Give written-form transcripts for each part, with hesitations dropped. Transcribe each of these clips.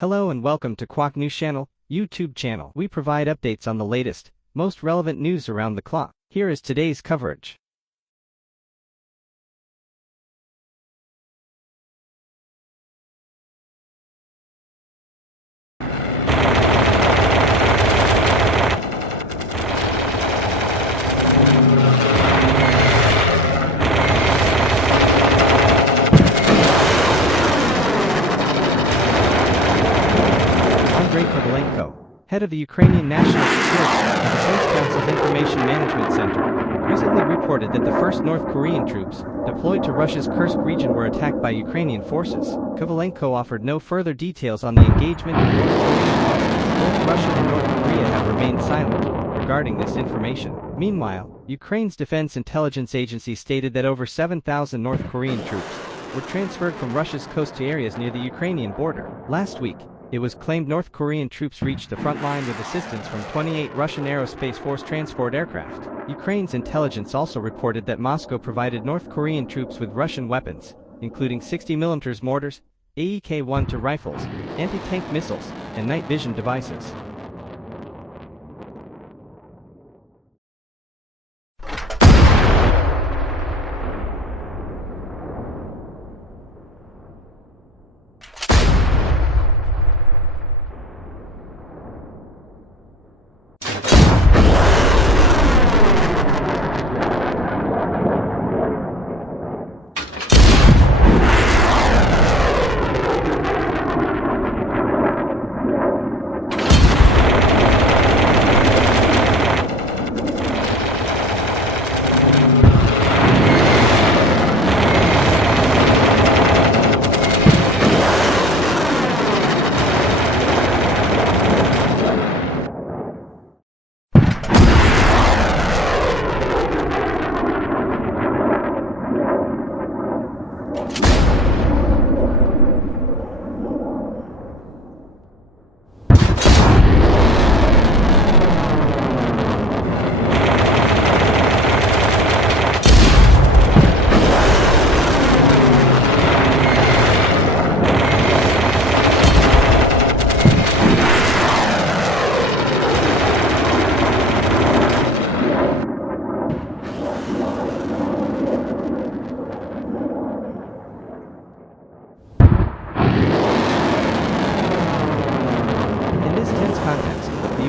Hello and welcome to Quack News Channel, YouTube channel. We provide updates on the latest, most relevant news around the clock. Here is today's coverage. Kursk, head of the Ukrainian National Security and Defense Council's Information Management Center, recently reported that the first North Korean troops deployed to Russia's Kursk region were attacked by Ukrainian forces. Kovalenko offered no further details on the engagement or North Korean losses. Both Russia and North Korea have remained silent regarding this information. Meanwhile, Ukraine's Defense Intelligence Agency stated that over 7,000 North Korean troops were transferred from Russia's coast to areas near the Ukrainian border. Last week, it was claimed North Korean troops reached the front line with assistance from 28 Russian Aerospace Force transport aircraft. Ukraine's intelligence also reported that Moscow provided North Korean troops with Russian weapons, including 60mm mortars, AEK-1 rifles, anti-tank missiles, and night vision devices.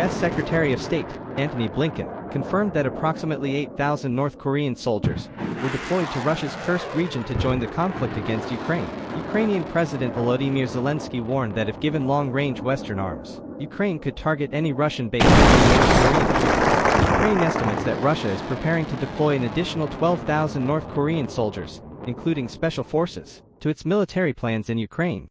U.S. Secretary of State, Antony Blinken, confirmed that approximately 8,000 North Korean soldiers were deployed to Russia's Kursk region to join the conflict against Ukraine. Ukrainian President Volodymyr Zelensky warned that if given long-range Western arms, Ukraine could target any Russian base in North Korea. Ukraine estimates that Russia is preparing to deploy an additional 12,000 North Korean soldiers, including special forces, to its military plans in Ukraine.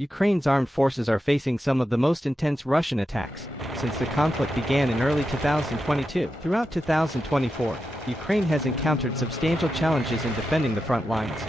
Ukraine's armed forces are facing some of the most intense Russian attacks since the conflict began in early 2022. Throughout 2024, Ukraine has encountered substantial challenges in defending the front lines.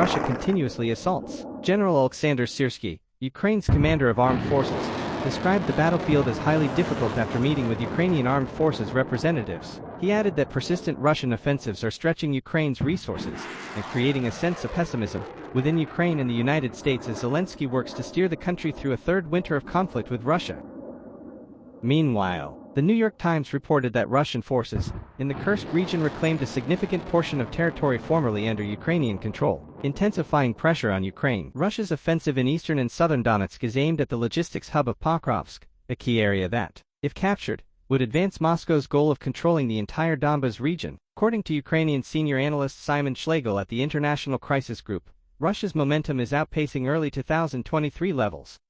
Russia continuously assaults. General Oleksandr Syrsky, Ukraine's commander of armed forces, described the battlefield as highly difficult after meeting with Ukrainian armed forces representatives. He added that persistent Russian offensives are stretching Ukraine's resources and creating a sense of pessimism within Ukraine and the United States as Zelensky works to steer the country through a third winter of conflict with Russia. Meanwhile, The New York Times reported that Russian forces in the Kursk region reclaimed a significant portion of territory formerly under Ukrainian control, intensifying pressure on Ukraine. Russia's offensive in eastern and southern Donetsk is aimed at the logistics hub of Pokrovsk, a key area that, if captured, would advance Moscow's goal of controlling the entire Donbas region. According to Ukrainian senior analyst Simon Schlegel at the International Crisis Group, Russia's momentum is outpacing early 2023 levels.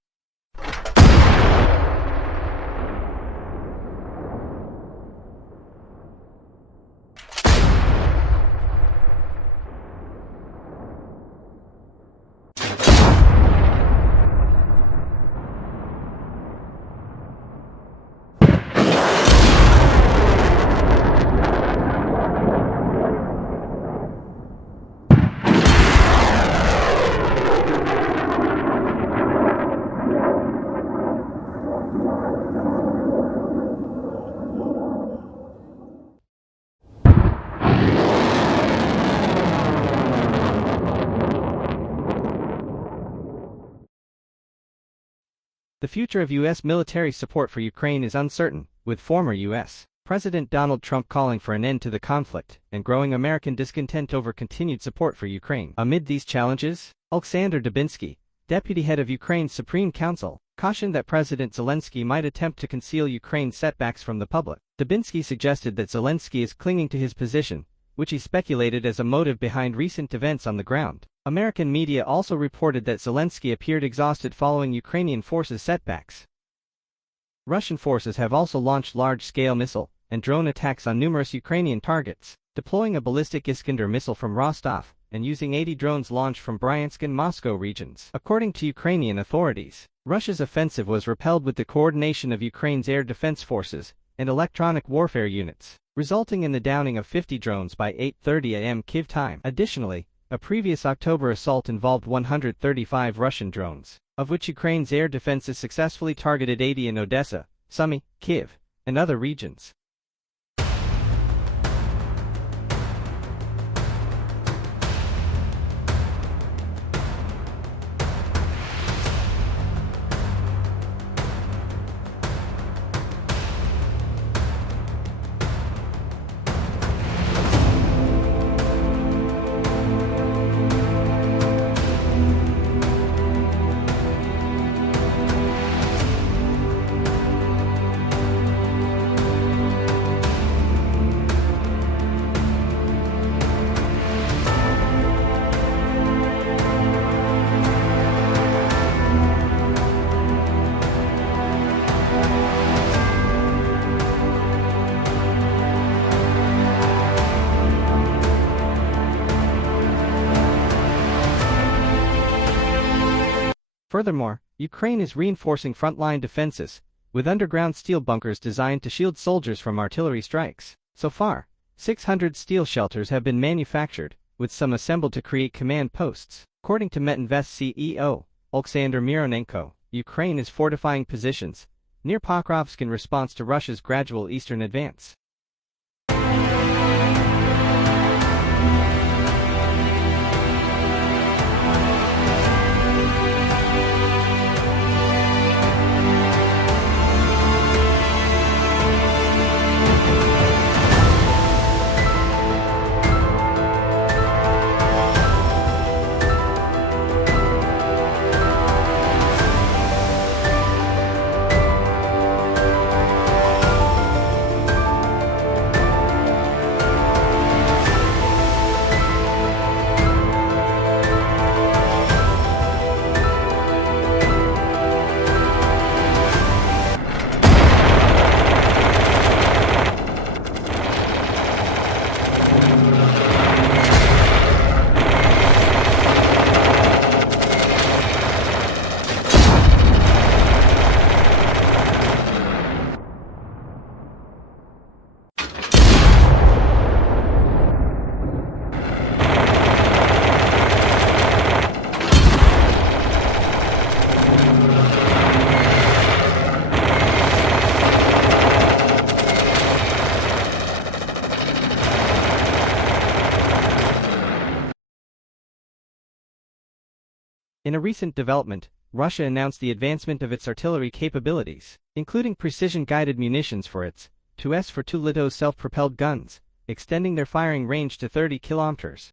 The future of U.S. military support for Ukraine is uncertain, with former U.S. President Donald Trump calling for an end to the conflict and growing American discontent over continued support for Ukraine. Amid these challenges, Alexander Dubinsky, deputy head of Ukraine's Supreme Council, cautioned that President Zelensky might attempt to conceal Ukraine's setbacks from the public. Dubinsky suggested that Zelensky is clinging to his position, which he speculated as a motive behind recent events on the ground. American media also reported that Zelensky appeared exhausted following Ukrainian forces' setbacks. Russian forces have also launched large-scale missile and drone attacks on numerous Ukrainian targets, deploying a ballistic Iskander missile from Rostov and using 80 drones launched from Bryansk and Moscow regions. According to Ukrainian authorities, Russia's offensive was repelled with the coordination of Ukraine's air defense forces and electronic warfare units, resulting in the downing of 50 drones by 8:30 a.m. Kyiv time. Additionally, a previous October assault involved 135 Russian drones, of which Ukraine's air defenses successfully targeted 80 in Odessa, Sumy, Kyiv, and other regions. Furthermore, Ukraine is reinforcing frontline defenses, with underground steel bunkers designed to shield soldiers from artillery strikes. So far, 600 steel shelters have been manufactured, with some assembled to create command posts. According to Metinvest CEO, Oleksandr Mironenko, Ukraine is fortifying positions near Pokrovsk in response to Russia's gradual eastern advance. In a recent development, Russia announced the advancement of its artillery capabilities, including precision-guided munitions for its Tu-4 self-propelled guns, extending their firing range to 30 kilometers.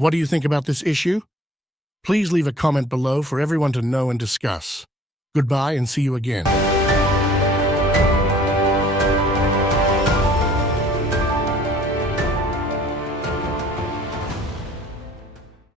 What do you think about this issue? Please leave a comment below for everyone to know and discuss. Goodbye and see you again.